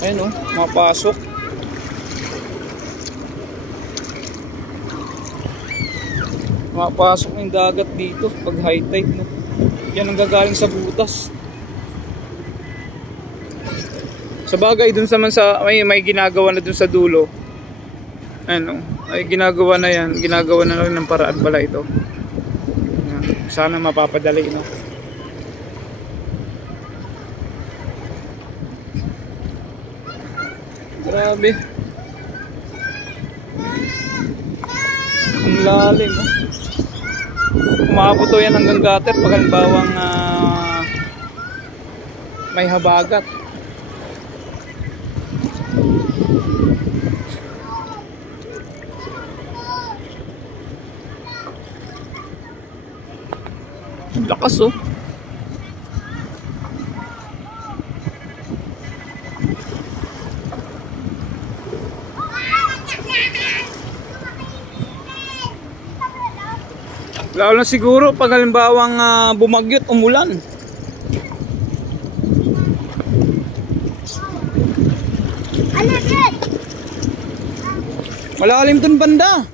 Ayun oh, mapasok. Mapasok yung dagat dito pag high tide, no? Yan ang gagaling sa butas. Sa bagay dun sa may ginagawa na dun sa dulo. Ano, ay ginagawa na yan. Ginagawa na rin ng paraan pala ito. Yan. Sana mapapadali, no? Grabe. Ang lalim, oh. Umabot to yan hanggang gutter pag halimbawang may habagat. Lakas, oh. Lalo na siguro pag halimbawang bumagyot, umulan. Malalim dun banda.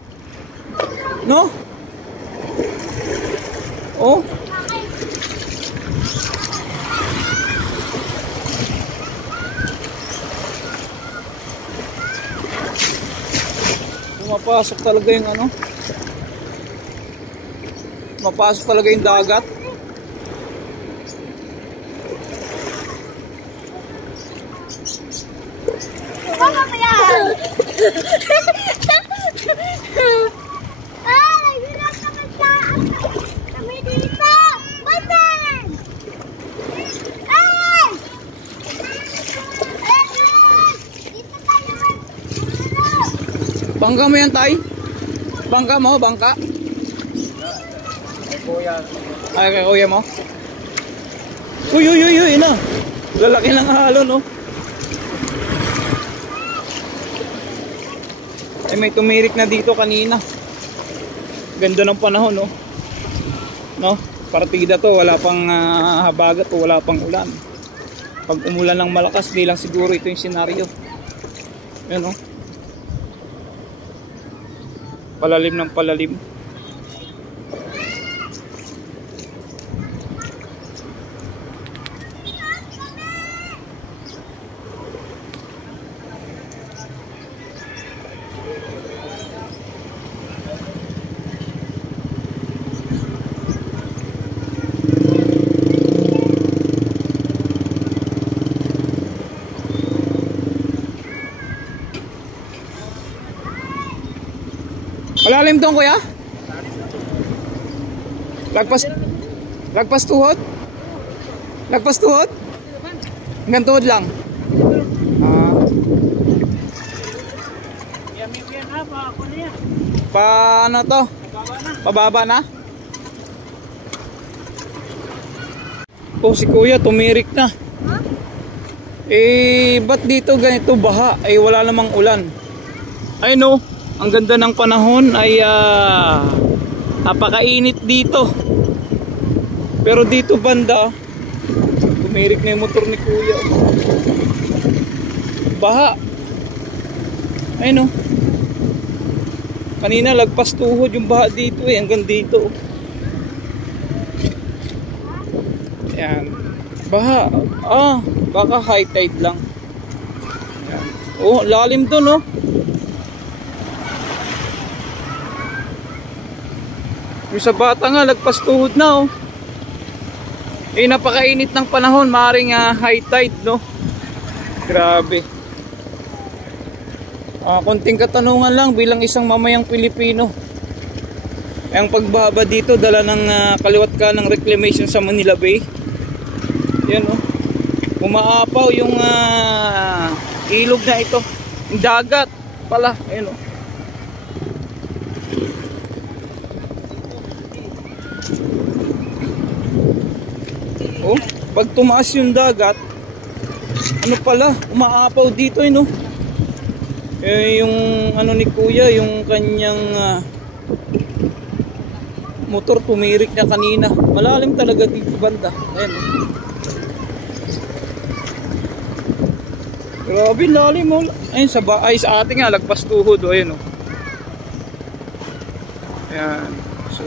No? Oh. Pumapasok talaga yung ano. Mapasok talaga yung dagat. Ay, hirap naman sa kami dito. Batan! Ay! Dito tayo. Bangka mo yan, tay? Bangka mo, bangka? Kuya. Ay, kay kuya mo? Uy, uy, uy, uy, na. Lalaki ng halo, no? Ay, may tumirik na dito kanina. Ganda ng panahon, no? No? Partida to, wala pang habagat o wala pang ulan. Pag umulan ng malakas, di lang siguro ito yung senaryo. Yan, no? Palalim ng palalim. Malalim doon, kuya? Lagpas tuhod? Lagpas tuhod? Hanggang tuhod lang? Paano to? Pababa na? Oh, si kuya tumirik na. Eh, ba't dito ganito baha? Ay, wala namang ulan. Ay, no. Ang ganda ng panahon ay napakainit dito. Pero dito banda, tumirik na yung motor ni kuya. Baha. Ay, no. Kanina lagpas tuhod yung baha dito eh. Hanggang dito. Ayan. Baha. Baka high tide lang. Ayan. Oh, lalim to, no? Yung sa bata nga, lagpas tuhod na, oh. Eh, napakainit ng panahon. Maaaring high tide, no? Grabe. Konting katanungan lang bilang isang mamayang Pilipino. Ang pagbaba dito, dala ng kaliwat ka ng reclamation sa Manila Bay. Yan, oh. Umaapaw yung ilog na ito. Yung dagat pala. Ayan, oh. Oh, pag tumaas yung dagat, ano pala, umaapaw dito, eh, no? Yung ano ni kuya, yung kanyang motor tumirik na kanina. Malalim talaga dito banda. Ayan. Grabe, lalim mo. Ayun, sa ating nga, lagpas tuhod. O, ayun, o. Ayan. So,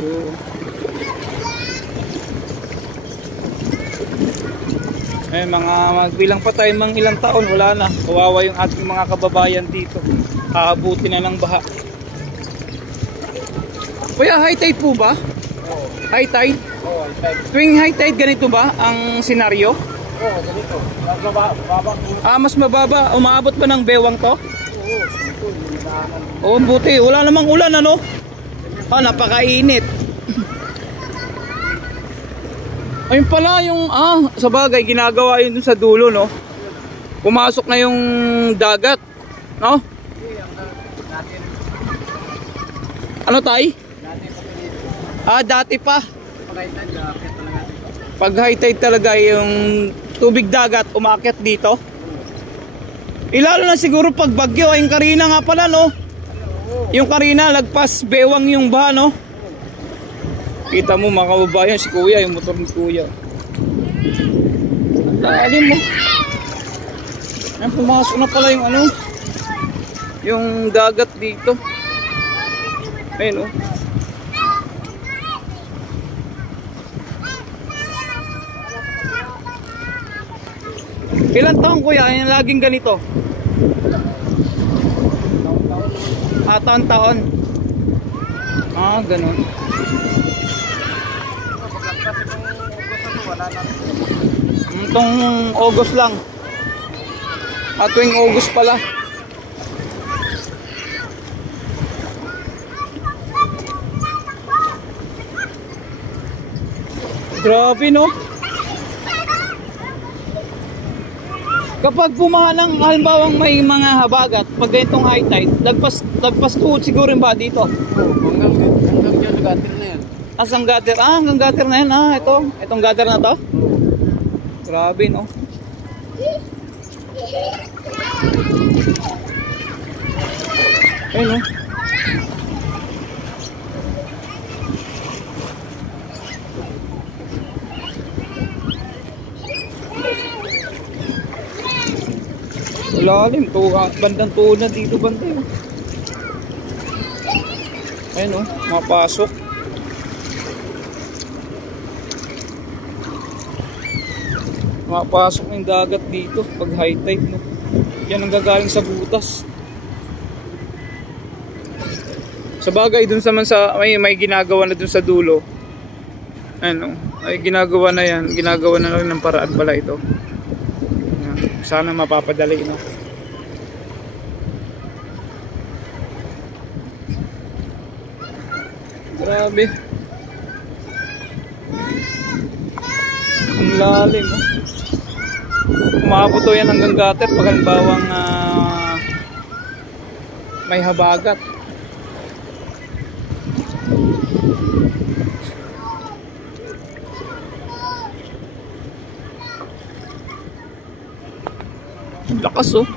ayun, magbilang pa tayo mga ilang taon. Wala na. Kawawa yung ating mga kababayan dito. Aabuti na ng baha. Kuya, high tide po ba? Oo. High tide? Oo, high tide. Tuwing high tide, ganito ba ang senaryo? Oo, ganito. Mas mababa. Mas mababa. Umaabot ba ng bewang to? Oo, ito yung daanan. Oo, buti. Wala namang ulan, ano? Napakainit. Ayun pala yung, sa bagay, ginagawa yun dun sa dulo, no? Pumasok na yung dagat, no? Ano tay? Dati pa. Pag high tide talaga yung tubig dagat umakyat dito. Lalo na siguro pag bagyo, yung Karina nga pala, no? Yung Karina, lagpas bewang yung baha, no? Kita mo mga kababayan, si kuya, yung motor ni kuya. Lalim mo. Ayan, pumasok na pala yung ano, yung dagat dito. Ayun, oh. Ilan taon kuya, yung laging ganito? Taon-taon. Ganun. Itong August lang. Tuwing August pala. Grabe, no? Kapag bumaha ng halimbawa may mga habagat, pag ganitong high tide, lagpas tuhod siguro ba dito? Oo, hanggang dyan sa gutter na yan. Asang gutter? Hanggang gutter na yan. Itong gutter na to? Grabe, no? Ayun, no? Lalim to, bandang tuhod na dito bantay. Ayun, oh, mapasok. Mapasok yung dagat dito pag high tide, no? Yan ang gagaling sa butas. Sa bagay dun sa may ginagawa na dun sa dulo. Ano, ay ginagawa na yan, ginagawa na lang ng paraan pala ito. Sana mapapadali, no? Grabe. Ang lalim, no? Umabot to yan hanggang gutter pag halimbawang may habagat. Lakas, oh.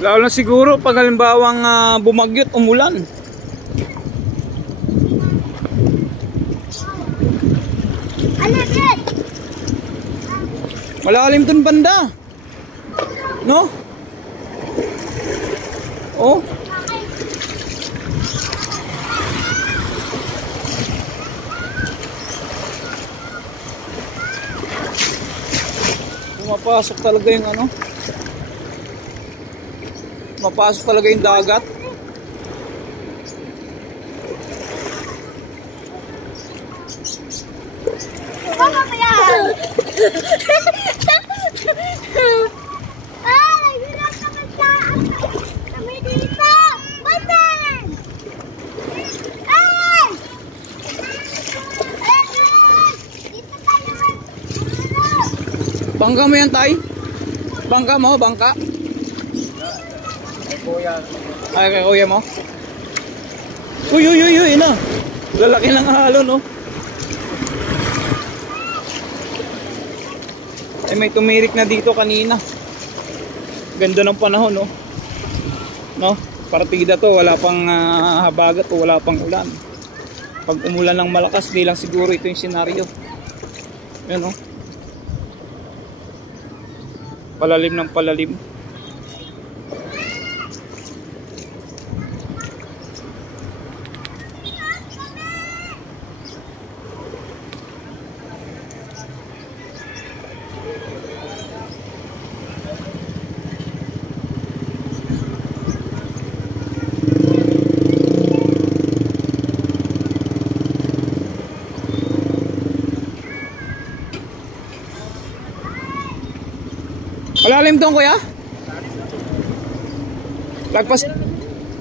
Lalo na siguro pag halimbawang bumagyot, umulan. Malalim dun banda, no? Oh. Pumapasok talaga yung ano. Mapasok talaga yung dagat. Mama pa yan! Ay! Hirap naman sa kami dito! Batan! Ay! Dito tayo! Bangka mo yan, tay? Bangka mo, bangka? Kuya. Ay, kay kuya mo? Uy, na. Lalaki ng halo, no? Ay, may tumirik na dito kanina. Ganda ng panahon, no? No? partida to, wala pang habagat o wala pang ulan. Pag umulan ng malakas, di lang siguro ito yung senaryo. Yan o. Palalim ng palalim. Malalim doon kuya?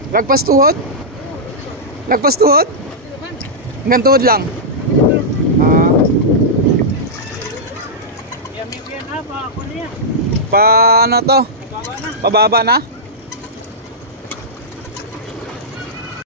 Lagpas tuhod? Lagpas tuhod? Hanggang tuhod lang? Pa ano to? Pababa na?